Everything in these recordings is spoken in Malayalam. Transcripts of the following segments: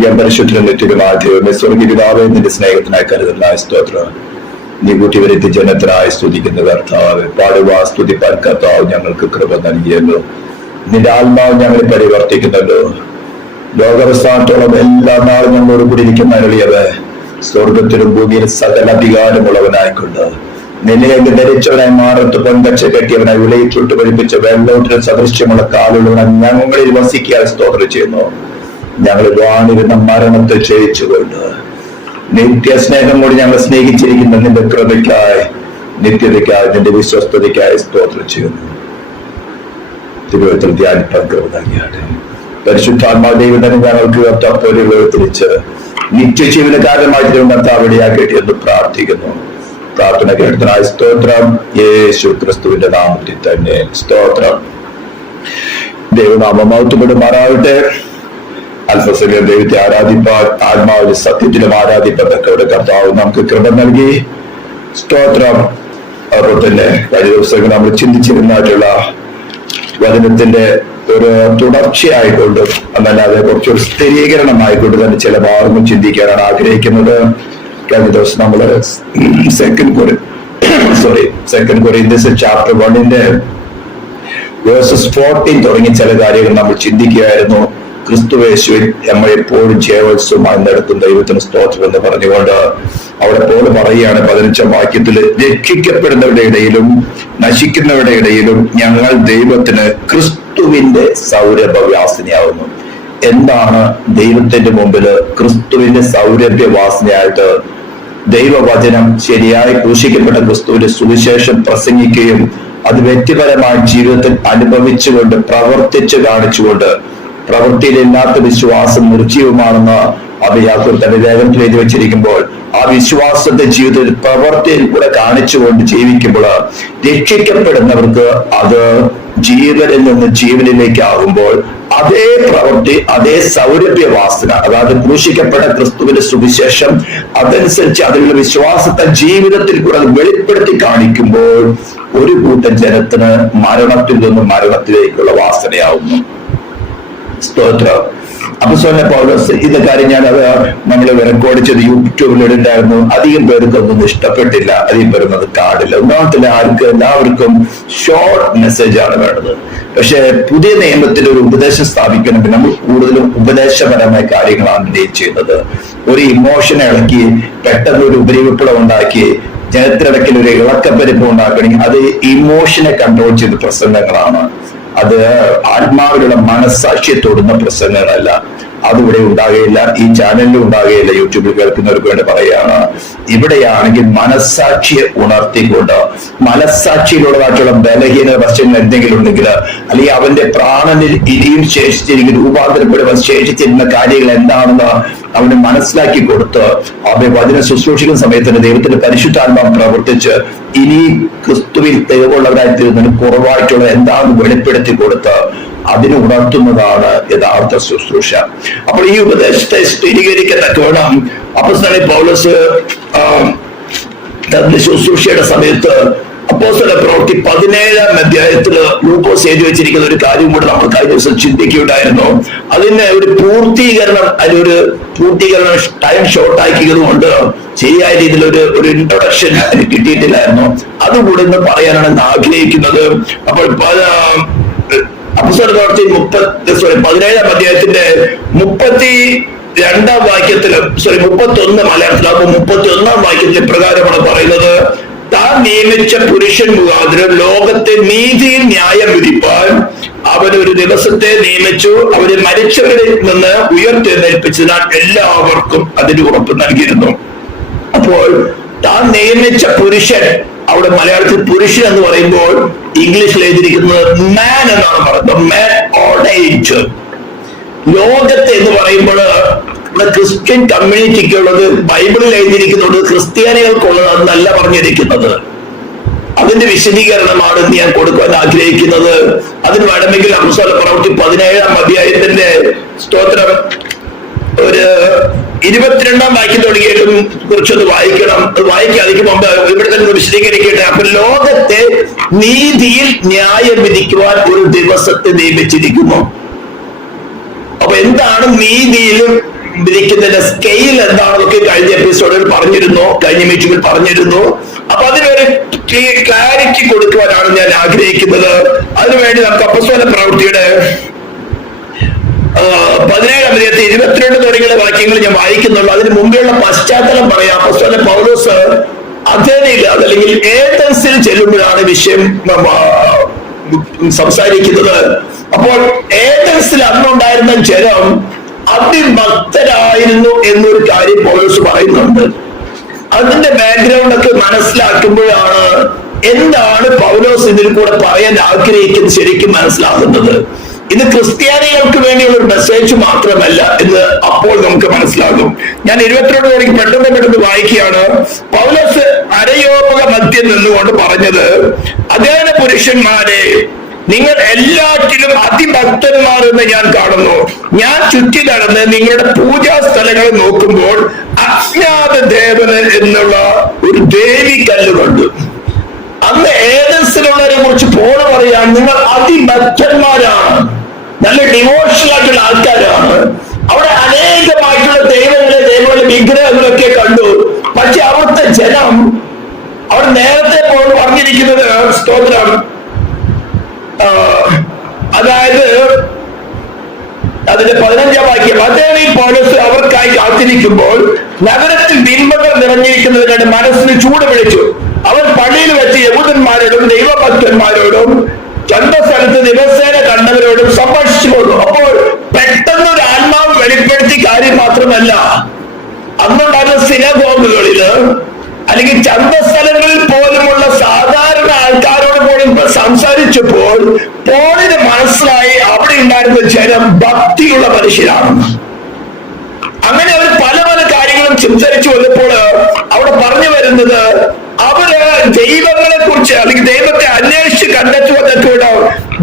പ്രാർത്ഥിക്കാൻ. പരിശുദ്ധ നിത്യമായ ദൈവമേ, സ്വർഗ്ഗീയ പിതാവേ, നിന്റെ സ്നേഹത്തിനായി കരുതലായ സ്തോത്രം. നീ കൂട്ടിവരുത്തി ജനത്തിനായി സ്തുതിക്കുന്ന കർത്താവ്, പാടുവാൻ സ്തുതിപ്പാൻ കർത്താവ് ഞങ്ങൾക്ക് കൃപ നൽകിയല്ലോ. നിന്റെ ആത്മാവ് ഞങ്ങളെ പരിവർത്തിക്കുന്നല്ലോ. ലോകാവസാനത്തോളം എല്ലാ നാളും ഞങ്ങളോട് കൂടി ഇരിക്കുന്ന അരുളിയവേ, സ്വർഗത്തിലും ഭൂമിയിൽ സകല അധികാരമുള്ളവനായിക്കൊണ്ട് നിലയിലേക്ക് ധരിച്ചവനായി മാറത്ത് പൊൻകച്ച കെട്ടിയവനായി വിളയിൽ ചുട്ടു പഠിപ്പിച്ച വെള്ളോട്ടിന് സദൃശ്യമുള്ള കാലുള്ളവനായി ഞങ്ങളിൽ വസിക്കാൻ സ്തോത്രം ചെയ്യുന്നു. ഞങ്ങൾ വാണിരുന്ന മരണത്തെ ജയിച്ചുകൊണ്ട് നിത്യസ്നേഹം കൂടി ഞങ്ങൾ സ്നേഹിച്ചിരിക്കുന്ന നിന്റെ കൃപയ്ക്കായി, നിത്യതയ്ക്കായി, നിന്റെ വിശ്വസ്തതയ്ക്കായി സ്തോത്രം ചെയ്യുന്നു. തിരുവനന്തപുരത്തിൽ ധ്യാനിപ്പാൻ കൃപ നൽകിയാട്ടെ. പരിശുദ്ധാത്മാ ദൈവം തന്നെ ഞങ്ങൾക്ക് കർത്താവ് തിരിച്ച് നിത്യജീവനകാരമായി കർത്താവിടെയാക്കട്ടെ എന്ന് പ്രാർത്ഥിക്കുന്നു. പ്രാർത്ഥന കേട്ടതിനായി സ്തോത്രം. യേശു ക്രിസ്തുവിന്റെ നാമത്തിൽ തന്നെ സ്തോത്രം. ദൈവനാമം മഹത്വപ്പെടുമാറാകട്ടെ. അല്പസമയം ദൈവത്തെ ആരാധിപ്പാൻ, ആത്മാവിന്റെ സത്യത്തിലും ആരാധിപ്പതൊക്കെ കർത്താവ് നമുക്ക് കൃപ നൽകി. സ്തോത്രം. അതുപോലെ തന്നെ കഴിഞ്ഞ ദിവസങ്ങൾ നമ്മൾ ചിന്തിച്ചിരുന്നായിട്ടുള്ള വചനത്തിന്റെ ഒരു തുടർച്ചയായിക്കൊണ്ട്, എന്നല്ലാതെ കുറച്ചൊരു സ്ഥിരീകരണമായിക്കൊണ്ട് തന്നെ ചില ഭാഗങ്ങൾ ചിന്തിക്കാനാണ് ആഗ്രഹിക്കുന്നത്. കഴിഞ്ഞ ദിവസം നമ്മള് സെക്കൻഡ് കൊറിന്ത്യൻസ് ചാപ്റ്റർ 1 വേഴ്സസ് 14 തുടങ്ങി ചില കാര്യങ്ങൾ നമ്മൾ ചിന്തിക്കുകയായിരുന്നു. ക്രിസ്തുയേശുവിൽ നമ്മളെപ്പോഴും ജയോത്സവമായി നടത്തുന്ന ദൈവത്തിന് സ്തോത്രം എന്ന് പറഞ്ഞുകൊണ്ട് അവിടെ പോലെ പറയുകയാണ് 15-ാം വാക്യത്തിൽ, രക്ഷിക്കപ്പെടുന്നവരുടെ ഇടയിലും നശിക്കുന്നവരുടെ ഇടയിലും ഞങ്ങൾ ദൈവത്തിന് ക്രിസ്തുവിന്റെ സൗരഭ്യവാസനയാവുന്നു. എന്താണ് ദൈവത്തിന്റെ മുമ്പില് ക്രിസ്തുവിന്റെ സൗരഭ്യവാസനയായിട്ട്? ദൈവവചനം ശരിയായി ക്രൂശിക്കപ്പെട്ട ക്രിസ്തുവിന്റെ സുവിശേഷം പ്രസംഗിക്കുകയും അത് വ്യക്തിപരമായ ജീവിതത്തിൽ അനുഭവിച്ചുകൊണ്ട് പ്രവർത്തിച്ചു കാണിച്ചുകൊണ്ട്, പ്രവൃത്തിയിലില്ലാത്ത വിശ്വാസം നിർജീവമാണെന്ന് യാക്കോബ് തന്റെ ലേഖനത്തിൽ എഴുതി വെച്ചിരിക്കുമ്പോൾ, ആ വിശ്വാസത്തെ ജീവിതത്തിൽ പ്രവൃത്തിയിൽ കൂടെ കാണിച്ചുകൊണ്ട് ജീവിക്കുമ്പോൾ രക്ഷിക്കപ്പെടുന്നവർക്ക് അത് ജീവനിൽ നിന്ന് ജീവനിലേക്ക് ആകുമ്പോൾ അതേ പ്രവൃത്തി, അതേ സൗരഭ്യവാസന, അതായത് ക്രൂശിക്കപ്പെട്ട ക്രിസ്തുവിന്റെ സുവിശേഷം അതനുസരിച്ച് അതിലുള്ള വിശ്വാസത്തെ ജീവിതത്തിൽ കൂടെ വെളിപ്പെടുത്തി കാണിക്കുമ്പോൾ ഒരു കൂട്ടം ജനത്തിന് മരണത്തിൽ നിന്ന് മരണത്തിലേക്കുള്ള വാസനയാവുന്നു. സ്തോത്രം. അപ്പോസ്തലനായ പൗലോസ് ഇത് കാര്യം ഞാനത് നമ്മൾ റെക്കോർഡ് ചെയ്ത് യൂട്യൂബിൽ ഇടുണ്ടായിരുന്നു. അധികം പേർക്കൊന്നും ഇഷ്ടപ്പെട്ടില്ല, അധികം പേരൊന്നും അത് കാണില്ല. ഒന്നാമത്തില് എല്ലാവർക്കും ഷോർട്ട് മെസ്സേജ് ആണ് വേണ്ടത്. പക്ഷെ പുതിയ നിയമത്തിൽ ഒരു ഉപദേശം സ്ഥാപിക്കണമെങ്കിൽ നമ്മൾ കൂടുതലും ഉപദേശപരമായ കാര്യങ്ങളാണ് ചെയ്യുന്നത്. ഒരു ഇമോഷനെ ഇളക്കി പെട്ടെന്ന് ഒരു ഉപരിവിപ്ലവം ഉണ്ടാക്കി ജനത്തിനിടയ്ക്കിൽ ഒരു ഇളക്കപ്പരിപ്പ് ഉണ്ടാക്കണമെങ്കിൽ അത് ഇമോഷനെ കൺട്രോൾ ചെയ്ത പ്രസംഗങ്ങളാണ്. അത് ആത്മാവിലുള്ള മനസ്സാക്ഷിയെ തൊടുന്ന പ്രസംഗങ്ങളല്ല. അതിവിടെ ഉണ്ടാകുകയില്ല, ഈ ചാനലിലും ഉണ്ടാകുകയില്ല. യൂട്യൂബിൽ കേൾക്കുന്നവർക്ക് വേണ്ടി പറയുകയാണ്, ഇവിടെയാണെങ്കിൽ മനസ്സാക്ഷിയെ ഉണർത്തിക്കൊണ്ട് മനസ്സാക്ഷിയിലുള്ളതായിട്ടുള്ള ബലഹീന വശങ്ങൾ എന്തെങ്കിലും ഉണ്ടെങ്കിൽ, അല്ലെങ്കിൽ അവന്റെ പ്രാണനിൽ ഇനിയും ശേഷിച്ചിരിക്കുന്ന രൂപാന്തരപ്പെടുവാൻ ശേഷിച്ചിരുന്ന കാര്യങ്ങൾ എന്താണെന്ന് അവന് മനസ്സിലാക്കി കൊടുത്ത് അവയെ വചനം ശുശ്രൂഷിക്കുന്ന സമയത്ത് ദൈവത്തിന്റെ പരിശുദ്ധാത്മാവ് പ്രവർത്തിച്ച് ഇനി ക്രിസ്തുവിൽ ദൈവമുള്ളവരായി തീർന്നതിന് കുറവായിട്ടുള്ള എന്താണെന്ന് വെളിപ്പെടുത്തി കൊടുത്ത് അതിനെ ഉണർത്തുന്നതാണ് യഥാർത്ഥ ശുശ്രൂഷ. അപ്പോൾ ഈ ഉപദേശത്തെ സ്ഥിരീകരിക്കത്തക്കവണ്ണം അപ്പോസ്തലനായ പൗലോസ് തന്റെ ശുശ്രൂഷയുടെ സമയത്ത് അപ്പോസ്തല പ്രവൃത്തി 17-ാം അധ്യായത്തില് ലൂക്കോസ് എഴുതി വെച്ചിരിക്കുന്ന ഒരു കാര്യം കൂടെ നമ്മൾ കഴിഞ്ഞ ദിവസം ചിന്തിക്കുകയുണ്ടായിരുന്നു. അതിന് ഒരു പൂർത്തീകരണം, അതിലൊരു പൂർത്തീകരണം ടൈം ഷോർട്ട് ആക്കിയത് കൊണ്ട് ശരിയായ രീതിയിൽ ഒരു ഇൻട്രൊഡക്ഷൻ അതിന് കിട്ടിയിട്ടില്ലായിരുന്നു. അതുകൂടെ ഇന്ന് പറയാനാണ് ആഗ്രഹിക്കുന്നത്. അപ്പോൾ അപ്പോസ്തല പ്രവൃത്തി 17-ാം അധ്യായത്തിന്റെ 32-ാം വാക്യത്തില് 31 മലയാളത്തിലാകുമ്പോൾ 31-ാം വാക്യത്തിൽ പ്രകാരമാണ് പറയുന്നത്, താൻ നിയമിച്ച പുരുഷൻ മുഖാന്തരം ലോകത്തെ നീതിയിൽ ന്യായം വിധിപ്പാൻ അവൻ ഒരു ദിവസത്തെ നിയമിച്ചു. അവരെ മരിച്ചവരിൽ നിന്ന് ഉയർത്തെഴുന്നേൽപ്പിച്ചതിനാൽ എല്ലാവർക്കും അതിന് ഉറപ്പ് നൽകിയിരുന്നു. അപ്പോൾ താൻ നിയമിച്ച പുരുഷൻ, അവിടെ മലയാളത്തിൽ പുരുഷൻ എന്ന് പറയുമ്പോൾ ഇംഗ്ലീഷിൽ എഴുതിയിരിക്കുന്നത് മാൻ എന്നാണ് പറയുന്നത്. മാൻ ഓർഡൈൻഡ്. ലോകത്തെ എന്ന് പറയുമ്പോൾ ക്രിസ്ത്യൻ കമ്മ്യൂണിറ്റിക്കുള്ളത് ബൈബിളിൽ എഴുതിയിരിക്കുന്നത് ക്രിസ്ത്യാനികൾക്കുള്ളതെന്നല്ല പറഞ്ഞിരിക്കുന്നത്. അതിന്റെ വിശദീകരണമാണ് ഞാൻ കൊടുക്കാൻ ആഗ്രഹിക്കുന്നത്. അതിന് വേണമെങ്കിൽ അപ്പോസ്തല പ്രവൃത്തി 17-ാം അധ്യായത്തിന്റെ സ്തോത്രം ഒരു 22-ാം വാക്യം തുടങ്ങിയിട്ടും കുറിച്ചൊന്ന് വായിക്കണം. അത് വായിക്കാതിരിക്കും മുമ്പ് ഇവിടെ തന്നെ വിശദീകരിക്കട്ടെ. അപ്പൊ ലോകത്തെ നീതിയിൽ ന്യായം വിധിക്കുവാൻ ഒരു ദിവസത്തെ നിയമിച്ചിരിക്കുന്നു. അപ്പൊ എന്താണ് നീതിയിലും വിധിക്കുന്നതിന്റെ സ്കെയിൽ എന്താണെന്നൊക്കെ കഴിഞ്ഞ എപ്പിസോഡിൽ പറഞ്ഞിരുന്നു, കഴിഞ്ഞ മീറ്റിംഗിൽ പറഞ്ഞിരുന്നു. അപ്പൊ അതിനൊരു ക്ലാരിറ്റി കൊടുക്കുവാനാണ് ഞാൻ ആഗ്രഹിക്കുന്നത്. അതിനുവേണ്ടി നമുക്ക് അപ്പോസ്തല പ്രവൃത്തിയുടെ 17-ാം അധ്യായത്തിൽ 22 തുടങ്ങിയുള്ള വാക്യങ്ങൾ ഞാൻ വായിക്കുന്നുള്ളൂ. അതിന് മുമ്പെയുള്ള പശ്ചാത്തലം പറയാം. അപ്പോസ്തല പൗലോസ് അഥേനയിൽ അതല്ലെങ്കിൽ ഏതൻസിൽ ചെല്ലുമ്പോഴാണ് വിഷയം സംസാരിക്കുന്നത്. അപ്പോൾ ഏതൻസിൽ അന്നുണ്ടായിരുന്ന ജനം അതിഭക്തരായിരുന്നു എന്നൊരു കാര്യം പൗലോസ് പറയുന്നുണ്ട്. അതിന്റെ ബാക്ക്ഗ്രൗണ്ട് ഒക്കെ മനസ്സിലാക്കുമ്പോഴാണ് എന്താണ് പൗലോസ് ഇതിൽ കൂടെ പറയാൻ ആഗ്രഹിക്കുന്നത് ശരിക്കും മനസ്സിലാകുന്നത്. ഇത് ക്രിസ്ത്യാനികൾക്ക് വേണ്ടിയുള്ള ഒരു മെസ്സേജ് മാത്രമല്ല എന്ന് അപ്പോൾ നമുക്ക് മനസ്സിലാകും. ഞാൻ 22 മണിക്ക് പെട്ടെന്ന് വായിക്കുകയാണ്. പൗലോസ് അരയോപക മധ്യം നിന്നുകൊണ്ട് പറഞ്ഞത്, അതേന പുരുഷന്മാരെ, നിങ്ങൾ എല്ലാറ്റിലും അതിഭക്തന്മാർ എന്ന് ഞാൻ കാണുന്നു. ഞാൻ ചുറ്റി നടന്ന് നിങ്ങളുടെ പൂജാ സ്ഥലങ്ങൾ നോക്കുമ്പോൾ അജ്ഞാത ദേവന് എന്നുള്ള ഒരു ദേവി കല്ല് കണ്ടു. അന്ന് ഏതൻസിലുള്ളവരെ കുറിച്ച് പോൾ പറയാൻ, നിങ്ങൾ അതിഭക്തന്മാരാണ്, നല്ല ഡിവോഷണൽ ആയിട്ടുള്ള ആൾക്കാരാണ്. അവിടെ അനേകമായിട്ടുള്ള ദൈവങ്ങളുടെ വിഗ്രഹങ്ങളൊക്കെ കണ്ടു. പക്ഷെ അവിടുത്തെ ജനം, അവിടെ നേരത്തെ പോൾ പറഞ്ഞിരിക്കുന്നത് സ്തോത്രം, അതായത് അതിന്റെ 15-ാം വാക്യം, അഥേനയിൽ പൗലോസ് അവർക്കായി കാത്തിരിക്കുമ്പോൾ നഗരത്തിൽ ബിംബങ്ങൾ നിറഞ്ഞിരിക്കുന്നത് കണ്ട് മനസ്സിന് ചൂട് പിടിച്ചു. അവർ പള്ളിയിൽ വെച്ച് യഹൂദന്മാരോടും ദൈവഭക്തന്മാരോടും ചന്തസ്ഥലത്ത് ദിവസേന കണ്ടവരോടും സംഭാഷിച്ചു പോന്നു. അപ്പോൾ പെട്ടെന്ന് ഒരു ആത്മാവ് വെളിപ്പെടുത്തി കാര്യം മാത്രമല്ല, അന്നുണ്ടായിരുന്ന സിനഗോഗുകളില് അല്ലെങ്കിൽ ചന്തസ്ഥലങ്ങളിൽ പോലുമുള്ള സാധാരണ ആൾക്കാരോട് പോലും സംസാരിച്ചപ്പോൾ പോളിന് മനസ്സിലായി അവിടെ ഉണ്ടായിരുന്ന ജനം ഭക്തിയുള്ള മനുഷ്യരാണെന്ന്. അങ്ങനെ അവർ പല പല കാര്യങ്ങളും സംസാരിച്ചു വന്നപ്പോൾ അവിടെ പറഞ്ഞു വരുന്നത്, അവര് ദൈവങ്ങളെ കുറിച്ച് അല്ലെങ്കിൽ ദൈവത്തെ അന്വേഷിച്ച് കണ്ടെത്തുവന്നൊക്കെ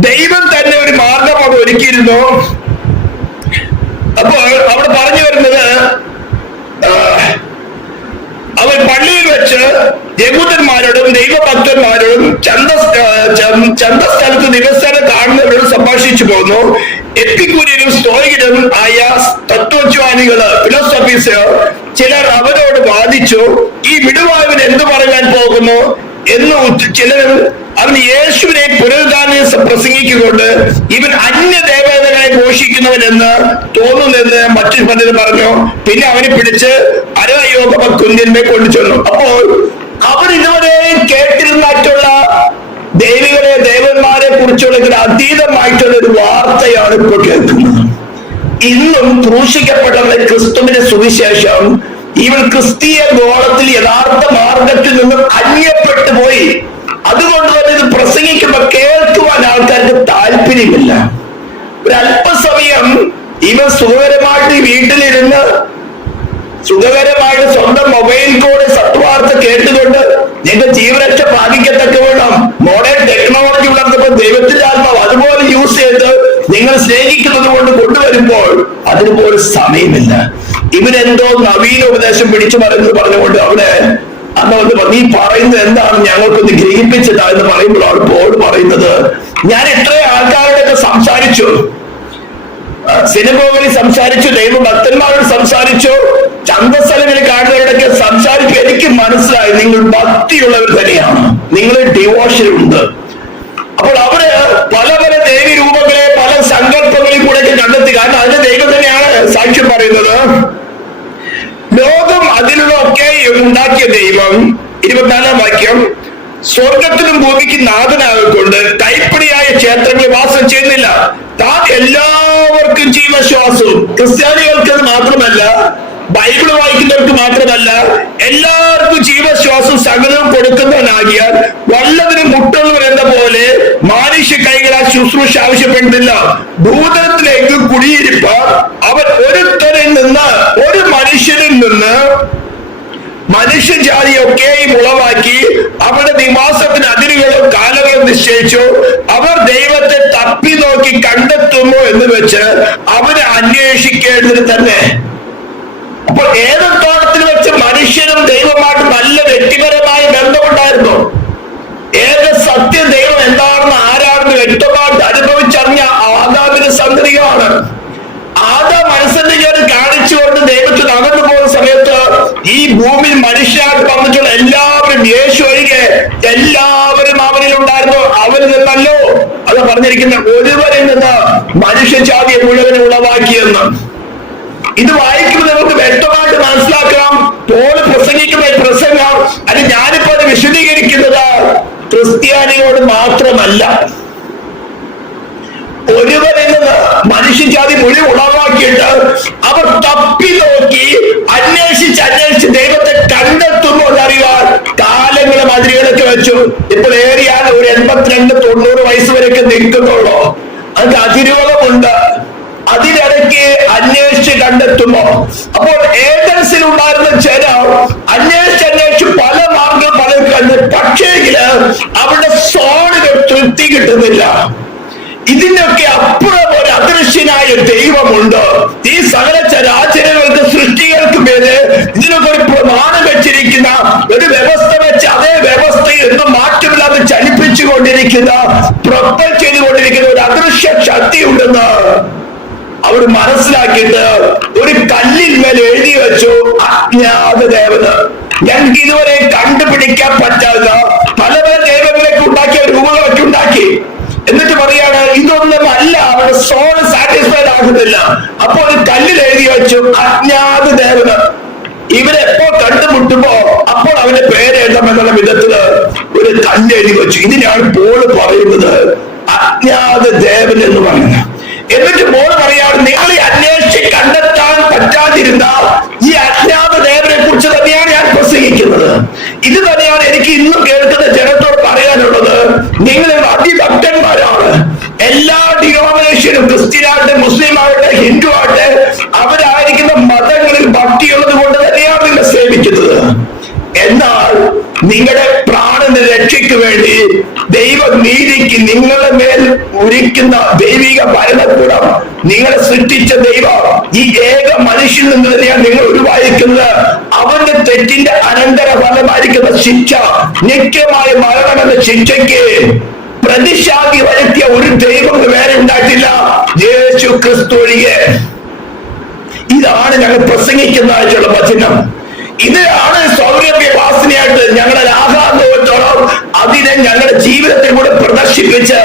ദൈവം തന്നെ ഒരു മാർഗം അവിടെ ഒരുക്കിയിരുന്നു. അപ്പോൾ അവിടെ പറഞ്ഞു വരുന്നത്, അവർ പള്ളിയിൽ വെച്ച് യഹൂദന്മാരോടും ദൈവഭക്തന്മാരോടും ചന്തസ്ഥലത്ത് ദിവസേന കാണുന്നവരോട് സംഭാഷിച്ചു പോകുന്നു. എപ്പിക്കൂര്യരും സ്തോയികരും ആയ തത്വജ്ഞാനികള്, ഫിലോസഫീസ് ചിലർ അവരോട് വാദിച്ചു, ഈ വിടുവായവൻ എന്തു പറയാൻ പോകുന്നു എന്ന്. ചിലർ അവന് യേശുവിനെ പുനരുദ്ധാനം പ്രസംഗിക്കുകൊണ്ട് ഇവൻ അന്യദേവതകളെ ഘോഷിക്കുന്നവൻ എന്ന് തോന്നുന്നെന്ന് മറ്റു പലരും പറഞ്ഞു. പിന്നെ അവനെ പിടിച്ച് അരയോപ കുന്തിന്മേ കൊണ്ടു ചെന്നു. അപ്പോൾ അവർ ഇതുവരെ കേട്ടിരുന്നിട്ടുള്ള ദേവികളെ ദേവന്മാരെ കുറിച്ചുള്ള അതീതമായിട്ടുള്ള ഒരു വാർത്തയാണ് ഇപ്പോൾ കേൾക്കുന്നത്. ഇന്നും ക്രൂശിക്കപ്പെട്ടവരെ ക്രിസ്തുവിന്റെ സുവിശേഷം ഇവൻ ക്രിസ്തീയ ഗോളത്തിൽ യഥാർത്ഥ മാർഗത്തിൽ നിന്നും അന്യപ്പെട്ടു പോയി. അതുകൊണ്ട് തന്നെ ഇത് പ്രസംഗിക്കുമ്പോ കേൾക്കുവാൻ ആൾക്കാർക്ക് താല്പര്യമില്ല. ഒരല്പസമയം ഇവൻ സുഖകരമായിട്ട് വീട്ടിലിരുന്ന് സുഖകരമായിട്ട് സ്വന്തം മൊബൈൽ കൂടെ സത്വാർത്ത കേട്ടുകൊണ്ട് നിങ്ങൾക്ക് ജീവരക്ഷ ബാധിക്കത്തക്ക വേണം മോഡേൺ ടെക്നോളജി വളർന്നപ്പോൾ ദൈവത്തിന്റെ ആത്മാവ് അതുപോലെ യൂസ് ചെയ്ത് നിങ്ങൾ സ്നേഹിക്കുന്നത് കൊണ്ട് കൊണ്ടുവരുമ്പോൾ അതിന് പോലും സമയമില്ല. ഇവരെന്തോ നവീന ഉപദേശം പിടിച്ചു പറഞ്ഞുകൊണ്ട് അവിടെ അന്ന് വന്ന് നീ പറയുന്നത് എന്താണ് ഞങ്ങൾക്കൊന്ന് ഗ്രഹിപ്പിച്ചില്ല എന്ന് പറയുമ്പോഴാണ് പോൾ പറയുന്നത്, ഞാൻ എത്ര ആൾക്കാരോടൊക്കെ സംസാരിച്ചു, സിനഗോഗിൽ സംസാരിച്ചു, ദൈവഭക്തന്മാരോട് സംസാരിച്ചു, ചന്തസ്ഥലങ്ങളിൽ കാണുന്നവരോടൊക്കെ സംസാരിച്ചു. എനിക്ക് മനസ്സിലായി നിങ്ങൾ ഭക്തിയുള്ളവർ തന്നെയാണ്, നിങ്ങൾ ഡിവോഷൻ ഉണ്ട്. അപ്പോൾ അവര് പല പല ദേവി രൂപങ്ങളെ പല സങ്കല്പങ്ങളിൽ കൂടെ കണ്ടെത്തി. കാരണം അതിന് ദൈവം തന്നെയാണ് സാക്ഷ്യം പറയുന്നത്. ലോകം അതിലുള്ള ഒക്കെ ഉണ്ടാക്കിയ ദൈവം, 24-ാം വാക്യം, സ്വർഗത്തിനും ഭൂമിക്ക് നാഥനാകൊണ്ട് കൈപ്പണിയായ ക്ഷേത്രങ്ങളിൽ വാസം ചെയ്യുന്നില്ല. താൻ എല്ലാവർക്കും ജീവശ്വാസവും, ക്രിസ്ത്യാനികൾക്ക് അത് മാത്രമല്ല, ബൈബിൾ വായിക്കുന്നവർക്ക് മാത്രമല്ല, എല്ലാവർക്കും ജീവശ്വാസം സകലവും കൊടുക്കുന്നവനാകിയാൽ വല്ലതിനും മുട്ടുള്ളവർ എന്ന പോലെ മാനുഷ്യ കൈകളാൽ ശുശ്രൂഷ ആവശ്യപ്പെടുന്നില്ല. ഭൂതലത്തിലേക്ക് കുടിയിരിപ്പ് അവൻ ഒരുത്തരിൽ നിന്ന്, ഒരു മനുഷ്യനിൽ നിന്ന് മനുഷ്യജാതിയൊക്കെയും ഉളവാക്കി അവരുടെ നിവാസത്തിന് അതിരുകളും കാലങ്ങളും നിശ്ചയിച്ചു. അവർ ദൈവത്തെ തപ്പി നോക്കി കണ്ടെത്തുമോ എന്ന് വെച്ച് അവരെ അന്വേഷിക്കേണ്ടത് തന്നെ. അപ്പോൾ ഏതൊത്തോളത്തിൽ വെച്ച് മനുഷ്യനും ദൈവമായിട്ട് നല്ല വ്യക്തിപരമായ ബന്ധമുണ്ടായിരുന്നു. ഏത് സത്യ ദൈവം എന്താണെന്ന് ആരാണെന്ന് വ്യക്തമായിട്ട് അനുഭവിച്ചറിഞ്ഞ ആദാമിന്റെ സന്തതികളാണ്. ആദാം മനസ്സിന്റെ കാണിച്ചുകൊണ്ട് ഇത് വായിക്കുമ്പോൾ നമുക്ക് വ്യക്തമായിട്ട് മനസ്സിലാക്കണം, പോൾ പ്രസംഗിക്കുന്ന പ്രസംഗം അത് ഞാനിപ്പോ അത് വിശദീകരിക്കുന്നത് ക്രിസ്ത്യാനികളോട് മാത്രമല്ല, ഒരുവരിൽ നിന്ന് മനുഷ്യജാതി മുഴുവൻ ഉളവാക്കിയിട്ട് അവർ തപ്പി നോക്കി അന്വേഷിച്ച് ദൈവത്തെ കണ്ടെത്തുന്നു എന്നറിയാൻ കാലങ്ങളും അതിരുകളൊക്കെ വെച്ചു. ഇപ്പോൾ ഏറിയാൽ ഒരു 82-90 വയസ്സ് വരെയൊക്കെ നിൽക്കുന്നുള്ളൂ. അത് അതിരുകളുമുണ്ട്. അതിനിടയ്ക്ക് അന്വേഷിച്ച് കണ്ടെത്തുമോ? അപ്പോൾ ഏതൻസിൽ ഉണ്ടായിരുന്ന ജനം അന്വേഷിച്ച് പല മാർഗം പലരും കണ്ടു. പക്ഷേങ്കില് അവരുടെ സോണിന് തൃപ്തി കിട്ടുന്നില്ല. ഇതിനൊക്കെ അപ്പുറം ഒരു അദൃശ്യനായ ദൈവമുണ്ട്. ഈ സകല ചരാചരങ്ങൾക്ക് സൃഷ്ടികൾക്ക് പേര് ഇതിനൊക്കെ ഒരു പ്രമാണം വെച്ചിരിക്കുന്ന ഒരു വ്യവസ്ഥ വെച്ച് അതേ വ്യവസ്ഥയിൽ ഒന്നും മാറ്റമില്ലാതെ ചലിപ്പിച്ചുകൊണ്ടിരിക്കുന്ന പ്രൊപ്പൽ ചെയ്തുകൊണ്ടിരിക്കുന്ന ഒരു അദൃശ്യ ശക്തി ഉണ്ടെന്ന് അവർ മനസ്സിലാക്കിയിട്ട് ഒരു കല്ലിൽ മേൽ എഴുതി വെച്ചു അജ്ഞാത ദേവന്. ഞങ്ങൾക്ക് ഇതുവരെ കണ്ടുപിടിക്കാൻ പറ്റാത്ത പല പല ദൈവങ്ങളൊക്കെ ഉണ്ടാക്കിയ രൂപങ്ങളൊക്കെ ഉണ്ടാക്കി. എന്നിട്ട് പറയാണ് ഇതൊന്നും അല്ല, അവരുടെ സോൾ സാറ്റിസ്ഫൈഡ് ആകുന്നില്ല. അപ്പോൾ ഒരു കല്ലിൽ എഴുതി വെച്ചു അജ്ഞാത ദേവന്. ഇവരെപ്പോ കണ്ടുമുട്ടുമ്പോ അപ്പോൾ അവന്റെ പേര് എഴുതാമെന്നുള്ള വിധത്തില് ഒരു കല്ല് എഴുതി വെച്ചു. ഇതിനാണ് പോൾ പറയുന്നത് അജ്ഞാത ദേവൻ എന്ന് പറയുന്നത്. എന്നിട്ട് പോൾ പറയാണ് നിങ്ങൾ ഈ അന്വേഷിച്ച് കണ്ടെത്താൻ പറ്റാതിരുന്ന ഈ അജ്ഞാത ദേവനെ കുറിച്ച് തന്നെയാണ് ഞാൻ പ്രസംഗിക്കുന്നത്. ഇത് തന്നെയാണ് എനിക്ക് ഇന്നും കേൾക്കുന്ന ജനത്തോട് പറയാനുള്ളത്. നിങ്ങൾ അതിഭക്തന്മാരാണ്. എല്ലാ ഡിനോമിനേഷനും ക്രിസ്ത്യനാകട്ടെ, മുസ്ലിം ആകട്ടെ, ഹിന്ദു ആകട്ടെ, അവരായിരിക്കുന്ന മതങ്ങളിൽ ഭക്തിയുള്ളത് കൊണ്ട് തന്നെയാണ് നിങ്ങൾ സേവിക്കുന്നത്. എന്നാൽ നിങ്ങളുടെ പ്രാണന്റെ രക്ഷയ്ക്ക് വേണ്ടി ദൈവനീതിക്ക് നിങ്ങളുടെ മേൽ ഉരിക്കുന്ന ദൈവിക ഭരണകൂടം നിങ്ങളെ സൃഷ്ടിച്ച ദൈവം ഈ ഏക മനുഷ്യൻ നിന്ന് തന്നെയാണ് നിങ്ങൾ ഒഴിവായിരിക്കുന്നത്. അവന്റെ തെറ്റിന്റെ അനന്തര ഫലമായിരിക്കുന്ന ശിക്ഷ, നിത്യമായ മരണം എന്ന ശിക്ഷയ്ക്ക് പ്രതിശാന്തി വരുത്തിയ ഒരു ദൈവം വേറെ ഉണ്ടായിട്ടില്ല, യേശു ക്രിസ്തു ഒഴികെ. ഇതാണ് ഞങ്ങൾ പ്രസംഗിക്കുന്നതായിട്ടുള്ള വചനം. ഇതാണ് സൗരഭ്യവാസനയായിട്ട് ഞങ്ങളെ ആഹ്ലാദത്തോളം അതിനെ ഞങ്ങളുടെ ജീവിതത്തിൽ കൂടെ പ്രദർശിപ്പിച്ച്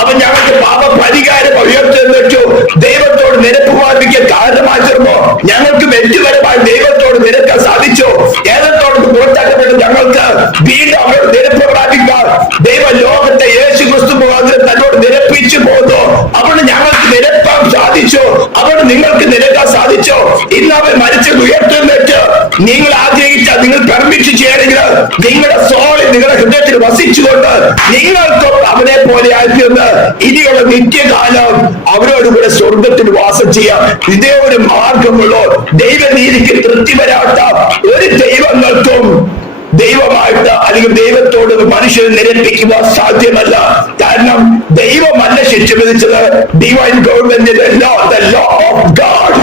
അവൻ ഞങ്ങൾക്ക് പാപ പരിഹാരം ഉയർത്തിച്ചു ദൈവത്തോട് നിരപ്പ് പ്രാപിക്കാൻ കാരണമായി തീർന്നോ. ഞങ്ങൾക്ക് വ്യക്തിപരമായി ദൈവത്തോട് നിരക്കാൻ സാധിച്ചു. ഏതത്തോട് പുറത്താക്കപ്പെട്ട് ഞങ്ങൾക്ക് വീണ്ടും അവരോട് നിരപ്പ് പ്രാപിക്കാൻ ദൈവ ലോകത്തെ യേശു ക്രിസ്തു മുഖാന്തരം തന്നോട് നിരപ്പിച്ചു പോകുന്നു. അവിടെ ഞങ്ങൾക്ക് നിരപ്പാൻ സാധിച്ചു, അവിടെ നിങ്ങൾക്ക് നിരക്കാൻ സാധിച്ചു. ഇന്ന് അവൻ മരിച്ചത് ഉയർത്തുന്നിട്ട് നിങ്ങൾ ആഗ്രഹിച്ച നിങ്ങൾ പെർമിറ്റ് ചെയ്യണമെങ്കിൽ നിങ്ങളുടെ സോളിൽ നിങ്ങളുടെ ഹൃദയത്തിൽ വസിച്ചുകൊണ്ട് നിങ്ങൾക്കും അവനെ പോലെ ആയിത്തീർന്ന് ഇനിയുള്ള നിത്യകാലം അവരോട് കൂടെ സ്വർഗത്തിൽ വാസം ചെയ്യാം. ഇതേ ഒരു മാർഗമുള്ളൂ. ദൈവനീതിക്ക് തൃപ്തി വരാത്ത ഒരു ദൈവങ്ങൾക്കും ദൈവമായിട്ട് അല്ലെങ്കിൽ ദൈവത്തോട് മനുഷ്യനെ നിരപ്പിക്കുക സാധ്യമല്ല. കാരണം ദൈവമല്ല ശിക്ഷ വിധിച്ചത്, ഡിവൈൻ ഗവൺമെന്റിന്റെ law, the law of God.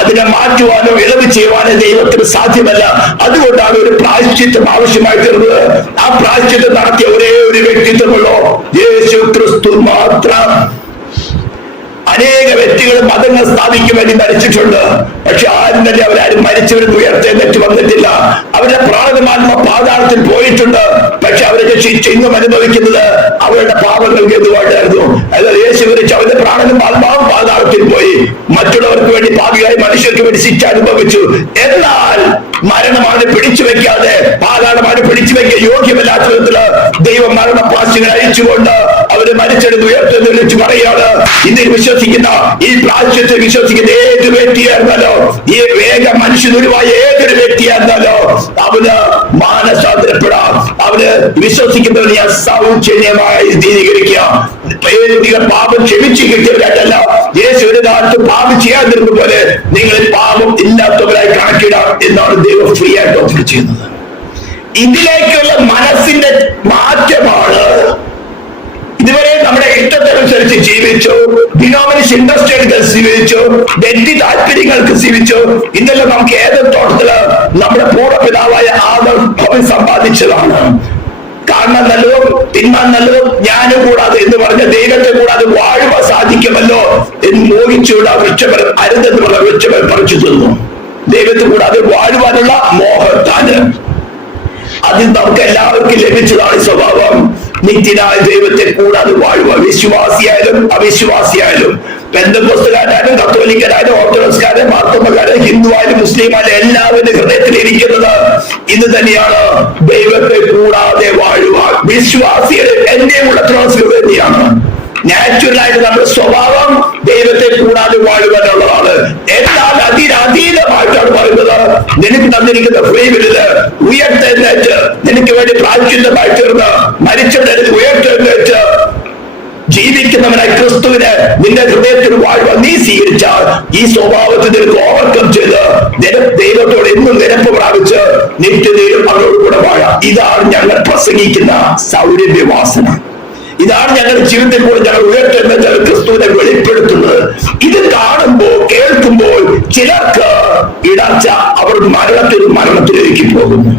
അതിനെ മാറ്റുവാനോ ഇളവ് ചെയ്യുവാനോ ദൈവത്തിന് സാധ്യമല്ല. അതുകൊണ്ടാണ് ഒരു പ്രായശ്ചിത്തം ആവശ്യമായി തീർന്നത്. ആ പ്രായശ്ചിത്തം നടത്തിയ ഒരേ ഒരു വ്യക്തിത്വമുള്ളൂ യേശു ക്രിസ്തു മാത്രം. അനേക വ്യക്തികൾ മതങ്ങൾ സ്ഥാപിക്കാൻ വേണ്ടി മരിച്ചിട്ടുണ്ട്. പക്ഷെ ആരും തന്നെ അവരാരും മരിച്ചവരും ഉയർത്തെഴുന്നേറ്റ് വന്നിട്ടില്ല. അവരുടെ പ്രാണമാത്മ പാതാളത്തിൽ പോയിട്ടുണ്ട്. പക്ഷെ അവരുടെ ശിക്ഷ ഇന്നും അനുഭവിക്കുന്നത് അവരുടെ പാപങ്ങൾക്ക് എന്തുകൊണ്ടായിരുന്നു? അതായത് യേശു മരിച്ച അവരുടെ പ്രാണനും ആത്മാവും പാതാളത്തിൽ പോയി. മറ്റുള്ളവർക്ക് വേണ്ടി പാപിയായി മനുഷ്യർക്ക് വേണ്ടി ശിക്ഷ അനുഭവിച്ചു. എന്നാൽ മരണമാണ് പിടിച്ചു വെക്കാതെ, പാതാളമാണ് പിടിച്ചു വെക്കാൻ യോഗ്യമല്ലാത്ത വിധത്തില് ദൈവം മരണപാശങ്ങൾ അയച്ചുകൊണ്ട് അവര് മരിച്ചെടുത്ത് ഉയർത്തെഴുന്നേറ്റ് പറയാണ്. ഇതിൽ വിശ്വസിക്കുന്ന, ഈ പ്രാശ്യത്തിൽ വിശ്വസിക്കുന്ന ഏത് വ്യക്തിയായിരുന്നല്ലോ, ഈ വേഗ മനുഷ്യനുരുവായ ഏതൊരു വ്യക്തിയായിരുന്നല്ലോ അവന് മാനസാന്തരപ്പെടാം. അവന് വിശ്വസിക്കുന്നവന് ഞാൻ സൗജന്യമായി നീതീകരിക്കാം. നിങ്ങൾ പാപം ക്ഷമിച്ചു കിട്ടിയവരായിട്ടല്ല, യേശു ഒരു കാലത്ത് പാപം ചെയ്യാതിരുന്ന പോലെ നിങ്ങളിൽ പാപം ഇല്ലാത്തവരായി കണക്കിടാം എന്നാണ് ദൈവം ഫ്രീ ആയിട്ട് ഓഫർ ചെയ്യുന്നത്. ഇതിലേക്കുള്ള മനസ്സിന്റെ മാറ്റമാണ്. ഇതുവരെ നമ്മുടെ ഇഷ്ടത്തിനനുസരിച്ച് ജീവിച്ചു, ഡിനോമിനേഷൻ ഇൻട്രസ്റ്റ് എടുത്ത് ജീവിച്ചു, വ്യക്തി താല്പര്യങ്ങൾക്ക് ജീവിച്ചു. ഇതെല്ലാം നമുക്ക് ഏതൊട്ടത്തില് നമ്മുടെ പൂർവ്വപിതാവായ ആദം അവൻ സമ്പാദിച്ചതാണ്. കാണാൻ നല്ലതും തിന്മാൻ നല്ലതും ഞാനും കൂടാതെ എന്ന് പറഞ്ഞ ദൈവത്തെ കൂടാതെ വാഴുവാൻ സാധിക്കുമല്ലോ എന്ന് മോഹിച്ചുള്ള വൃക്ഷഫലം അരുതെന്നുള്ള വൃക്ഷഫലം പറിച്ചു തിന്നു. ദൈവത്തെ കൂടാതെ വാഴുവാനുള്ള മോഹത്താന് അതിൽ നമുക്ക് എല്ലാവർക്കും ലഭിച്ചതാണ് സ്വഭാവം. നിത്യനായ ദൈവത്തെ കൂടാതെ വാഴുക, വിശ്വാസിയായാലും അവിശ്വാസിയായാലും പെന്തക്കോസ്തുകാരായാലും കത്തോലിക്കരായാലും ഓർത്തഡോക്സുകാരും മാർത്തോമക്കാരും ഹിന്ദുവായാലും മുസ്ലിമായാലും എല്ലാവരുടെ ഹൃദയത്തിൽ ഇരിക്കുന്നത് ഇത് തന്നെയാണ്: ദൈവത്തെ കൂടാതെ വാഴുവാൻ. വിശ്വാസിയുടെ എന്റെ ഉള്ളത്രോസ് തന്നെയാണ്. നാച്ചുറലായിട്ട് നമ്മുടെ സ്വഭാവം ദൈവത്തെ കൂടാതെ വാഴുവാനുള്ളതാണ്. എന്നാൽ അതിനതീതമായിട്ടാണ് പറയുന്നത്, നിനക്ക് തന്നിരിക്കുന്ന ഫ്രീവില് ഉയർത്തെഴുന്നേറ്റ് നിനക്ക് വേണ്ടി പ്രായശ്ചിത്തമായി തീർന്ന് മരിച്ചവരെ ഉയർത്തെഴുന്നേറ്റ് ജീവിക്കുന്നവനായി ക്രിസ്തുവിന് നിന്റെ ഹൃദയത്തിൽ വാഴുവാൻ നീ സ്വീകരിച്ചാൽ ഈ സ്വഭാവത്തെ നിനക്ക് ഓവർകം ചെയ്ത് ദൈവത്തോട് എന്നും നിരപ്പ് പ്രാപിച്ച് നിത്യതയിലും അവരോട് കൂടെ വാഴാം. ഇതാണ് ഞങ്ങൾ പ്രസംഗിക്കുന്ന സൗരഭ്യവാസന. ഇതാണ് ഞങ്ങളുടെ ജീവിതത്തിൽ കൂടെ ഞങ്ങൾ ഉയർത്തെഴുന്നേറ്റ് ക്രിസ്തുവിനെ വെളിപ്പെടുത്തുന്നത്. ഇത് കാണുമ്പോൾ കേൾക്കുമ്പോൾ ചിലർക്ക് ഇടർച്ച, അവർ മരണത്തിലേക്ക് പോകുന്നു.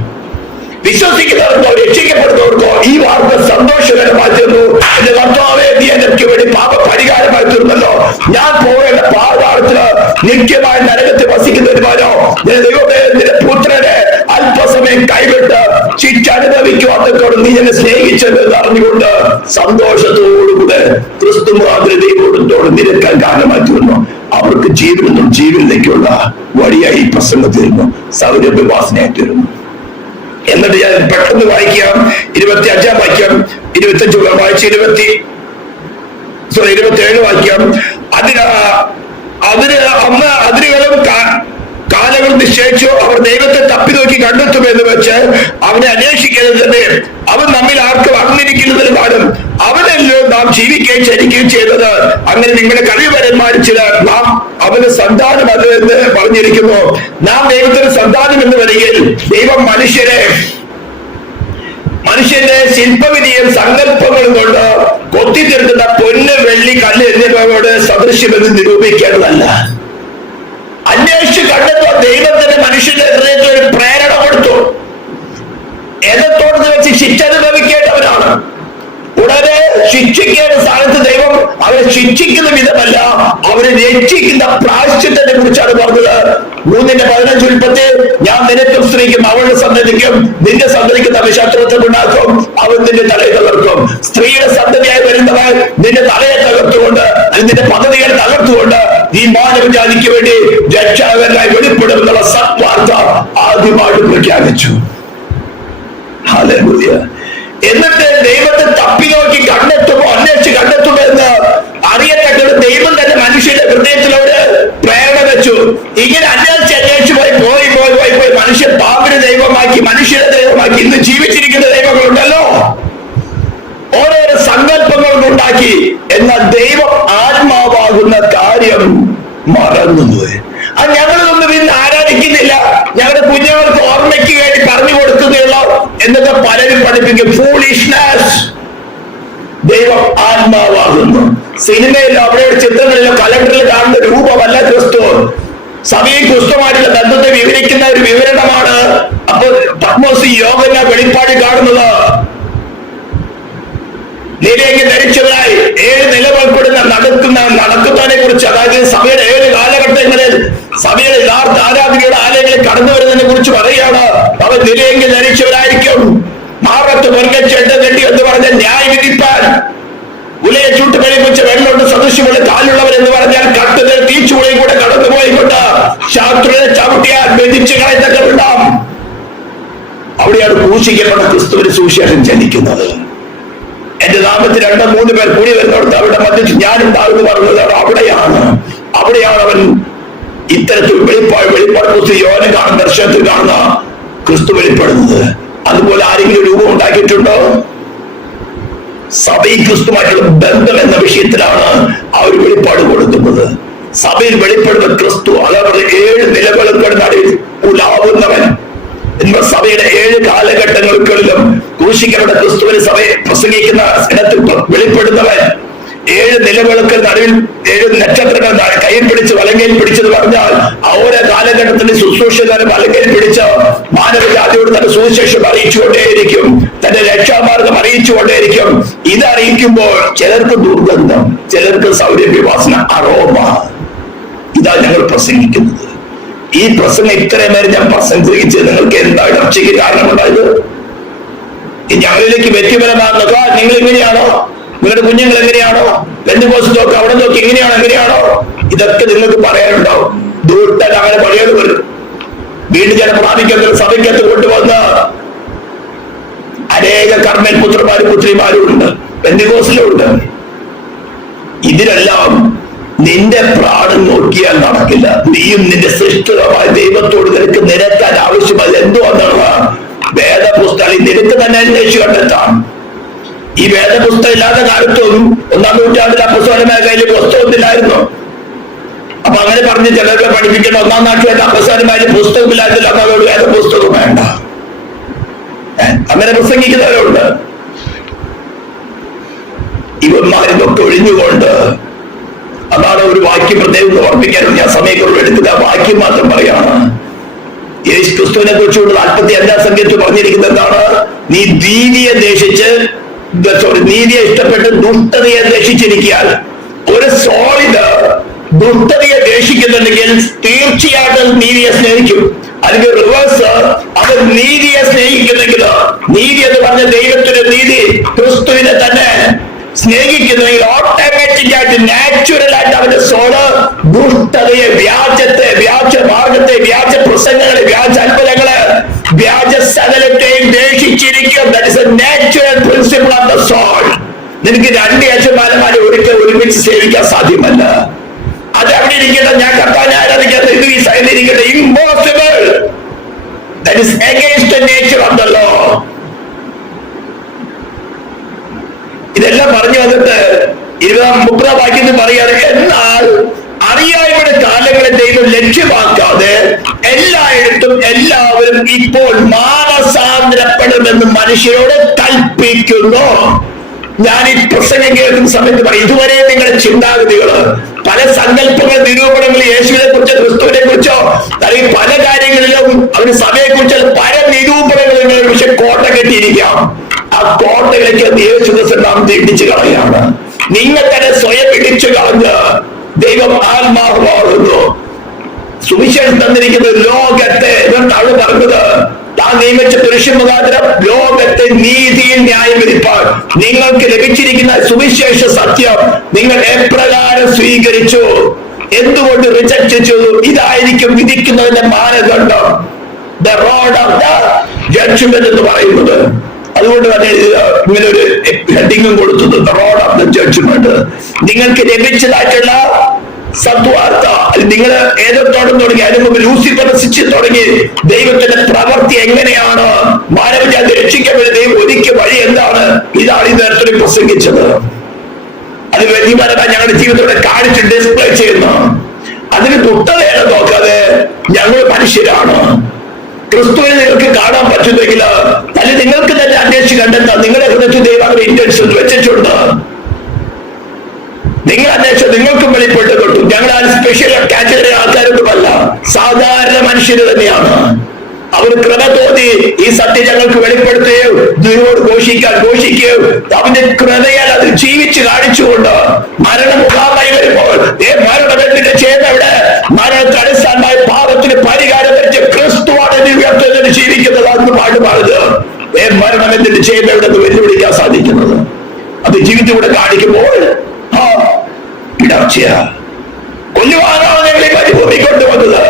വിശ്വസിക്കുന്നവർക്കോ രക്ഷിക്കപ്പെടുന്നവർക്കോ ഈ വാർത്ത സന്തോഷകരമായി തീർന്നു. എന്റെ കർത്താവേ, നീ എനിക്ക് വേണ്ടി പാപ പരിഹാരമായി തീർന്നല്ലോ, ഞാൻ പോകേണ്ട പാതാളത്തില് നിത്യമായി നരകത്തിൽ വസിക്കുന്നതിനോ ദൈവമേ നിന്റെ പുത്രനെ അല്പസമയം കൈവിട്ട് ശിക്ഷ അനുഭവിക്കുവാത്തോട് നീ എന്നെ സ്നേഹിച്ചത് അറിഞ്ഞുകൊണ്ട് സന്തോഷത്തോടുകൂടെ ക്രിസ്തു മാതൃ ദൈവത്തോട് നിരക്കാൻ കാരണമായി തീർന്നു. അവർക്ക് ജീവനും ജീവനിലേക്കുള്ള വഴിയായി പ്രസംഗം തീരുന്നു, സൗരഭ്യവാസനയായി തീരുന്നു. എന്നിട്ട് ഞാൻ പെട്ടെന്ന് വായിക്കാം. 25 വാക്യം, 25 വായിച്ച് 27 വാക്യം. അന്ന് അതിരുകളും കാലങ്ങൾ നിശ്ചയിച്ചു. അവർ ദൈവത്തെ തപ്പി നോക്കി കണ്ടെത്തുമെന്ന് വെച്ച് അവനെ അന്വേഷിക്കുന്നത് തന്നെ. അവൻ നമ്മിൽ ആർക്കും അറിഞ്ഞിരിക്കുന്നതിന് പാടും അവനല്ലോ നാം ജീവിക്കുകയും ചരിക്കുകയും ചെയ്തത്. അങ്ങനെ നിങ്ങളുടെ കഴിവരന്മാരിൽ ചിലർ നാം അവന് സന്താനമല്ല എന്ന് പറഞ്ഞിരിക്കുന്നു. നാം ദൈവത്തിന് സന്താനം എന്ന് വരികയിൽ ദൈവം മനുഷ്യന്റെ ശില്പവിധിയും സങ്കല്പങ്ങളും കൊണ്ട് കൊത്തിത്തീർക്കുന്ന പൊന്ന്, വെള്ളി, കല്ല് എന്നിവയോട് സദൃശ്യമെന്ന് നിരൂപിക്കേണ്ടതല്ല. അന്വേഷിച്ച് കണ്ടെത്തുക ദൈവത്തിന് മനുഷ്യന്റെ ഹൃദയത്തിൽ ഒരു പ്രേരണ കൊടുത്തു. എതത്തോടെന്ന് വെച്ച് ശിക്ഷ അനുഭവിക്കേണ്ടവരാണ്. ഉടനെ ശിക്ഷിക്കേണ്ട സ്ഥാനത്ത് ദൈവം അവരെ ശിക്ഷിക്കുന്ന വിധമല്ല, അവരെ രക്ഷിക്കുന്ന പ്രായശ്ചിത്തത്തെ കുറിച്ചാണ് പറഞ്ഞത്. 3:15 ഞാൻ നിനക്കും സ്ത്രീക്കും അവളുടെ സന്തതിക്കും നിന്റെ സന്തതിക്ക് തമ്മിൽ ശത്രുത്വം ഉണ്ടാക്കും, അവൻ നിന്റെ തലയെ തകർക്കും. സ്ത്രീയുടെ സന്തതിയായി വരുന്നവൻ നിന്റെ തലയെ തകർത്തുകൊണ്ട് നിന്റെ പദ്ധതികളെ തകർത്തുകൊണ്ട് ഈ മാനവജാതിക്ക് വേണ്ടി രക്ഷാകരനായി വെളിപ്പെടുമെന്നുള്ള സത്വാർത്ത ആദ്യമായിട്ട് പ്രഖ്യാപിച്ചു. ഹല്ലേലൂയ. എന്നിട്ട് ദൈവത്തെ തപ്പി നോക്കി കണ്ടെത്തുമോ, അന്വേഷിച്ച് കണ്ടെത്തുമോ എന്ന് അറിയത്തക്ക ദൈവം തന്നെ മനുഷ്യന്റെ ഹൃദയത്തിലൂടെ പ്രേരണ വെച്ചു. ഇങ്ങനെ അന്വേഷിച്ച് പോയി മനുഷ്യ പാമ്പിനെ ദൈവമാക്കി, മനുഷ്യരെ ദൈവമാക്കി. ഇന്ന് ജീവിച്ചിരിക്കുന്ന ദൈവങ്ങളുണ്ടല്ലോ, ഓരോരോ സങ്കല്പങ്ങളും ഉണ്ടാക്കി. എന്നാൽ ദൈവം ആത്മാവാകുന്ന കാര്യം മറന്നുപോയി. അത് ഞങ്ങളൊന്നും ഇന്ന് ആരാധിക്കുന്നില്ല, ഞങ്ങളുടെ കുഞ്ഞുങ്ങൾക്ക് ഓർമ്മയ്ക്ക് വേണ്ടി പറഞ്ഞു കൊടുക്കുന്നല്ലോ എന്നൊക്കെ പലരും പഠിപ്പിക്കും. ഫൂളിഷ്നെസ്. ദൈവം ആത്മാവാകുന്നു. സിനിമയിലോ അവിടെയുള്ള ചിത്രങ്ങളിലോ കലണ്ടറിൽ കാണുന്ന രൂപമല്ല ക്രിസ്തു. സഭയും ക്രിസ്തുമായിട്ടുള്ള ബന്ധത്തെ വിവരിക്കുന്ന ഒരു വിവരണമാണ് അപ്പോൾ പത്മോസ് യോഗന വെളിപ്പാടിൽ കാണുന്നത്. നിലയ്ക്ക് ധരിച്ചവരായി 7 നിലകൊൾപ്പെടുന്ന നടക്കുന്നതിനെ കുറിച്ച്, അതായത് സഭയുടെ 7 കാലഘട്ടങ്ങളിൽ സഭയുടെ യഥാർത്ഥ ആരാധനയുടെ ആലയങ്ങളിൽ കടന്നു വരുന്നതിനെ കുറിച്ച് പറയുകയാണ്. അവർ നിലയെങ്കിൽ ധരിച്ചവരായിരിക്കും, മാറത്ത് പൊൻകച്ചെട്ട് നെട്ടി എന്ന് പറഞ്ഞ ന്യായ വിധിപ്പാൻ, ഉലയെ ചൂട്ട് കഴിപ്പിച്ച് വെള്ളോട്ട് സദൃശ്യമുള്ള കാലുള്ളവർ എന്ന് പറഞ്ഞാൽ കട്ടുകൾ തീച്ചുളയും കൂടെ കടന്നുപോയിക്കൊണ്ട് ശാസ്ത്രീയ ചവിട്ടിയാൽ മെതിച്ചു കളയത്തക്കവിടാം. അവിടെയാണ് ക്രൂശിക്കപ്പെട്ട ക്രിസ്തുവിന്റെ സുവിശേഷം ചലിക്കുന്നത്. എന്റെ നാമത്തിൽ 2-3 പേർ കൂടി വരുന്നിടത്ത് അവരുടെ മധ്യത്തിൽ ഞാനുണ്ടാകുന്നു പറഞ്ഞത് അവിടെയാണ് അവൻ ഇത്തരത്തിൽ വെളിപ്പാട് പുസ്തകം യോഹന്നാൻ കാണുന്ന ദർശനത്തിൽ കാണുന്ന ക്രിസ്തു വെളിപ്പെടുന്നത്. അതുപോലെ ആരെങ്കിലും രൂപം ഉണ്ടാക്കിയിട്ടുണ്ടോ? സഭയിൽ ക്രിസ്തുമായിട്ടുള്ള ബന്ധം എന്ന വിഷയത്തിലാണ് ആ ഒരു വെളിപ്പാട് കൊടുക്കുന്നത്. സഭയിൽ വെളിപ്പെടുന്ന ക്രിസ്തു, അതവരുടെ 7 നിലവിളക്കുകളുടെ നടുവിൽ ഉലാവുന്നവൻ എന്ന സഭയുടെ 7 കാലഘട്ടങ്ങളിലും ക്രൂശിക്കപ്പെട്ട ക്രിസ്തുവിനെ സഭയെ പ്രസംഗിക്കുന്ന ഇടത്തിൽ വെളിപ്പെടുന്നവൻ. 7 നിലവിളക്കുകൾ നടുവിൽ 7 നക്ഷത്രങ്ങൾ കയ്യിൽ പിടിച്ച് വലങ്കയിൽ പിടിച്ചെന്ന് പറഞ്ഞാൽ ഓരോ കാലഘട്ടത്തിന്റെ ശുശ്രൂഷകാരൻ വലങ്കയിൽ പിടിച്ച് മാനവജാതിയോട് തന്റെ സുവിശേഷം അറിയിച്ചുകൊണ്ടേയിരിക്കും, തന്റെ രക്ഷാമാർഗം അറിയിച്ചുകൊണ്ടേയിരിക്കും. ഇതറിയിക്കുമ്പോൾ ചിലർക്ക് ദുർഗന്ധം, ചിലർക്ക് സൗരഭ്യവാസന, അറോമ. ഇതാ ഞങ്ങൾ പ്രസംഗിക്കുന്നത്. ഈ പ്രസംഗം ഇത്രയും നേരം ഞാൻ പ്രസംഗിച്ചത് നിങ്ങൾക്ക് എന്താ ഇടർച്ചയ്ക്ക് കാരണമുണ്ടായത്? ഞങ്ങളിലേക്ക് വ്യക്തിപരമാകുക നിങ്ങൾ എങ്ങനെയാണോ, നിങ്ങളുടെ കുഞ്ഞുങ്ങൾ എങ്ങനെയാണോ, പെന്തക്കോസ്ത് നോക്ക്, അവിടെ നോക്കി, ഇങ്ങനെയാണോ എങ്ങനെയാണോ, ഇതൊക്കെ നിങ്ങൾക്ക് പറയാനുണ്ടാവും. ദൂട്ടൻ അങ്ങനെ പഴയത് വരും. വീണ്ടും ചില പ്രാപിക്കത്തിൽ സഭയ്ക്കകത്ത് കൊണ്ടുവന്ന് അനേക കർമ്മൻ പുത്രന്മാരും പുത്രിമാരും ഉണ്ട്, പെന്തക്കോസ്തിലും ഉണ്ട്. ഇതിനെല്ലാം നിന്റെ പ്രാണൻ നോക്കിയാൽ നടക്കില്ല. നീയും നിന്റെ സൃഷ്ടിതമായ ദൈവത്തോട് നിനക്ക് നിരത്താൻ ആവശ്യമായി എന്തുവെന്നുള്ള വേദപുസ്തകം നിനക്ക് തന്നെ അന്വേഷിച്ച് കണ്ടെത്താം. ഈ വേദപുസ്തകം ഇല്ലാത്ത കാലത്തും 1-ാം നൂറ്റാണ്ടിൽ അപ്പസ്തോലന്മാരുടെ കയ്യിൽ പുസ്തകമില്ലായിരുന്നു. അപ്പൊ അങ്ങനെ പറഞ്ഞ് ചിലരെ പഠിപ്പിക്കണം, 1-ാം നൂറ്റാണ്ടിൽ അപ്പസ്തോലന്മാരിൽ പുസ്തകമില്ലാത്തില്ല, അപ്പൊ അവരോട് വേദപുസ്തകം വേണ്ട. അങ്ങനെ പ്രസംഗിക്കുന്നവരുണ്ട്. ഇവന്മാരിതൊക്കെ ഒഴിഞ്ഞുകൊണ്ട്, അതാണ് ഒരു വാക്യം പ്രത്യേകം ഓർമ്മിക്കാനും ഞാൻ സമയക്കുറവ് എടുക്കുക. വാക്യം മാത്രം പറയാണ്. യേശു ക്രിസ്തുവിനെ കുറിച്ചുള്ള 45-ാം സംഖ്യത്തിൽ പറഞ്ഞിരിക്കുന്നത് എന്താണ്? നീ നീതിയെ ഇഷ്ടപ്പെട്ട് ദുഷ്ടതയെ ദ്വേഷിച്ചിരിക്കാൻ. ഒരു സോളിഡ് ദുഷ്ടതയെ ദ്വേഷിക്കുന്നുണ്ടെങ്കിൽ തീർച്ചയായിട്ടും നീതിയെ സ്നേഹിക്കും. അല്ലെങ്കിൽ റിവേഴ്സ്, അവർ നീതിയെ സ്നേഹിക്കുന്നെങ്കിൽ, നീതി എന്ന് പറഞ്ഞ ദൈവത്തിന്റെ നീതി, ക്രിസ്തുവിനെ തന്നെ സ്നേഹിക്കുന്നെങ്കിൽ ഓട്ടോമാറ്റിക് ആയിട്ട് നാച്ചുറൽ ആയിട്ട് അവന്റെ സോള് ദുഷ്ടതയെ, വ്യാജത്തെ, വ്യാജ മാർഗത്തെ, വ്യാജ പ്രസംഗങ്ങളെ, വ്യാജ അത്ഭുതങ്ങളെ, വ്യാജ സകലത്തെയും ദ്വേഷിച്ചിരിക്കും. That is a natural principle of the soul. നിനക്ക് 2 യജമാനന്മാരെ ഒരുമിച്ച് സേവിക്കാൻ സാധ്യമല്ല. അത് അവിടെ ഇരിക്കട്ടെ, ഞാൻ കർത്താവിനെ ആരാധിക്കാത്ത ഇത് ഈ സൈഡിൽ ഇരിക്കട്ടെ. Impossible. That is against the nature of the law. ഇതെല്ലാം പറഞ്ഞു വന്നിട്ട് 20-30 വാക്യത്തിൽ പറയാണ്, എന്നാൽ അറിയായ്മയുടെ കാലങ്ങളെ ദൈവം ലക്ഷ്യമാക്കാതെ എല്ലായിടത്തും എല്ലാവരും ഇപ്പോൾ മാനസാന്തരപ്പെടുമെന്ന് മനുഷ്യരോട് കൽപ്പിക്കുന്നു. ഞാൻ ഈ പ്രസംഗം കേൾക്കുന്ന സമയത്ത് പറയും, ഇതുവരെ നിങ്ങളുടെ ചിന്താഗതികള്, പല സങ്കല്പങ്ങൾ, നിരൂപണങ്ങൾ, യേശുവിനെ കുറിച്ചോ ക്രിസ്തുവിനെ കുറിച്ചോ അല്ലെങ്കിൽ പല കാര്യങ്ങളിലും അവന് സഭയെ കുറിച്ച് പല നിരൂപണങ്ങൾ പക്ഷെ കോട്ട കെട്ടിയിരിക്കാം. ആ കോട്ടയിലേക്ക് യേശുക്രിസ്തു നാം ഇടിച്ചു കളയാണ്. നിങ്ങൾ തന്നെ സ്വയം ഇടിച്ചു കളഞ്ഞ് ദൈവം ആത്മാവാകുന്നു. സുവിശേഷം തന്നിരിക്കുന്നത് ലോകത്തെ, എന്താണ് പറഞ്ഞത്? താൻ നിയമിച്ച പുരുഷൻ മുഖാന്തരം ലോകത്തെ നീതിയിൽ ന്യായം വിധിപ്പാൻ നിങ്ങൾക്ക് ലഭിച്ചിരിക്കുന്ന സുവിശേഷ സത്യം നിങ്ങൾ എപ്രകാരം സ്വീകരിച്ചു, എന്തുകൊണ്ട് റിജക്ട് ചെയ്തു? ഇതായിരിക്കും വിധിക്കുന്നതിന്റെ മാനദണ്ഡം. The road of the judgement എന്ന് പറയുന്നത്. അതുകൊണ്ട് തന്നെ ഇങ്ങനെ ഒരു ഹെഡിങ്ങും കൊടുത്തത്, the road of the judgement. നിങ്ങൾക്ക് ലഭിച്ചതായിട്ടുള്ള സത്വാർത്ത, നിങ്ങൾ ഏതൊത്തോടും തുടങ്ങി, അതിന് മുമ്പ് ലൂസിഫർ രസിച്ച് തുടങ്ങി ദൈവത്തിന്റെ പ്രവൃത്തി എങ്ങനെയാണ്, മാനവജാതി രക്ഷിക്കപ്പെടുന്ന ദൈവം ഒരുക്കിയ വഴി എന്താണ്, ഇതാണ് ഈ നേരത്തെ പ്രസംഗിച്ചത്. അത് വ്യക്തിപരമായി ഞങ്ങളുടെ ജീവിതത്തോടെ കാണിച്ച് ഡിസ്പ്ലേ ചെയ്യുന്നു. അതിന് ദുഷ്ടതയാണ് നോക്കാതെ ഞങ്ങൾ മനുഷ്യരാണ്. ക്രിസ്തുവിനെ നിങ്ങൾക്ക് കാണാൻ പറ്റുന്നെങ്കിൽ അല്ലെങ്കിൽ നിങ്ങൾക്ക് തന്നെ അന്വേഷിച്ച് കണ്ടെത്താം. നിങ്ങളുടെ ഹൃദയത്തിൽ ദൈവം ഇന്റൻഷൻ വെച്ചിട്ടുണ്ട്. നിങ്ങൾ അന്വേഷിച്ച നിങ്ങൾക്കും വെളിപ്പെട്ട് കിട്ടും. ഞങ്ങൾ ആ സ്പെഷ്യൽ കാറ്റഗറി ആൾക്കാരൊന്നുമല്ല, സാധാരണ മനുഷ്യര് തന്നെയാണ്. അവർ കൃപ തോന്നി ഈ സത്യം ഞങ്ങൾക്ക് വെളിപ്പെടുത്തുകയും ദൈവോട് ഘോഷിക്കുകയും അവന്റെ കൃപയാൽ അത് ജീവിച്ച് കാണിച്ചുകൊണ്ട് മരണമുഖാമായി വരുമ്പോൾ മരണമെന്തിന്റെ ചെയ്യുന്നവിടെ മരണത്തിന് അടിസ്ഥാനമായ പാപത്തിന് പരിഹാരം വരച്ച് ക്രിസ്തുവാണ് ഉയർത്തുന്നതിന് ജീവിക്കുന്നത്. അന്ന് പാടുപാടുത് മരണം എന്തിന്റെ ചെയ്യുന്നവിടെ വെല്ലുവിളിക്കാൻ സാധിക്കുന്നത്. അത് ജീവിതത്തിലൂടെ കാണിക്കുമ്പോൾ ഇടർച്ചയ കൊല്ലുവാനാണ് ഞങ്ങൾ ഈ മരുഭൂമി കൊണ്ടുവന്നത്.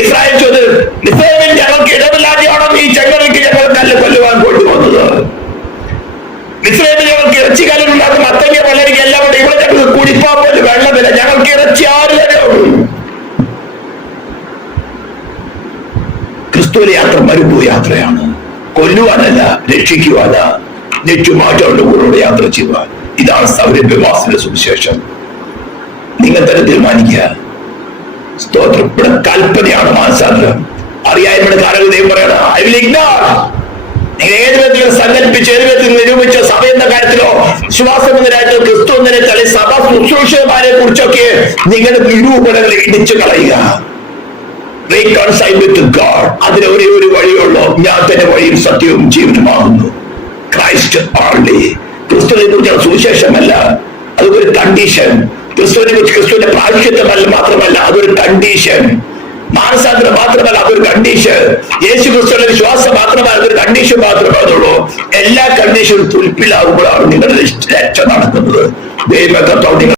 ഇസ്രായേൽ ചോദ്യം, ഇസ്രായേലിൽ ഞങ്ങൾക്ക് ഇടമില്ലാതെയാണോ ഈ ചെങ്കടലിലേക്ക് ഞങ്ങൾ കല്ല് കൊല്ലുവാൻ കൊണ്ടുവന്നത്? ഇസ്രായേലിൽ ഞങ്ങൾക്ക് ഇറച്ചി കല്ലുണ്ടാകും, മത്തങ്ങ പലരിക്ക് എല്ലാം കൂടെ ഇവിടെ ഞങ്ങൾക്ക് കുടിപ്പാൻ പോലും വെള്ളമില്ല. ഞങ്ങൾക്ക് ഇറച്ചി ആര് തരും? ക്രിസ്തുവിന്റെ യാത്ര മരുഭൂ യാത്രയാണ്. കൊല്ലുവാനല്ല, രക്ഷിക്കുവാന, നെറ്റുമാറ്റവരുടെ കൂടെ യാത്ര ചെയ്യുവാൻ. ഇതാണ് സൗരഭ്യവാസിന്റെ സുവിശേഷം. നിങ്ങൾ തന്നെ തീരുമാനിക്കുക. സ്തോത്രം. ഇവിടെ കൽപ്പനയാണ് മാനസാന്തരം. അറിയായ്മയുടെ കാലങ്ങൾ ദൈവം പറയണം, ഐ വിൽ ഇഗ്നോർ. നിങ്ങൾ ഏത് വിധത്തിൽ സങ്കല്പിച്ച്, ഏത് വിധത്തിൽ നിരൂപിച്ച സഭ എന്ന കാര്യത്തിലോ വിശ്വാസം എന്ന കാര്യത്തിലോ ക്രിസ്തു എന്നതിനെ തള്ളി സഭ ശുശ്രൂഷകന്മാരെ കുറിച്ചൊക്കെ നിങ്ങളുടെ നിരൂപണങ്ങൾ ഇടിച്ചു കളയുക. അതിന് ഒരേ ഒരു വഴിയുള്ളൂ, ഞാൻ തന്നെ വഴിയും സത്യവും ജീവനുമാകുന്നു. Christ only. ക്രിസ്തുവിനെ കുറിച്ചുള്ള സുവിശേഷമല്ല, അതൊരു കണ്ടീഷൻ. ക്രിസ്തുവിനെ കുറിച്ച് ക്രിസ്തുവിന്റെ പ്രായശ്ചിത്തമല്ല മാത്രമല്ല, അതൊരു കണ്ടീഷൻ. മാനസാന്തരം മാത്രമല്ല, അതൊരു കണ്ടീഷൻ. യേശു ക്രിസ്തുവിന്റെ വിശ്വാസം മാത്രമല്ല, അതൊരു കണ്ടീഷൻ മാത്രമേ അതുള്ളൂ. എല്ലാ കണ്ടീഷനും തുൽപ്പിലാകുമ്പോഴാണ് നിങ്ങളുടെ രക്ഷ നടക്കുന്നത്. ദൈവകർത്താവ്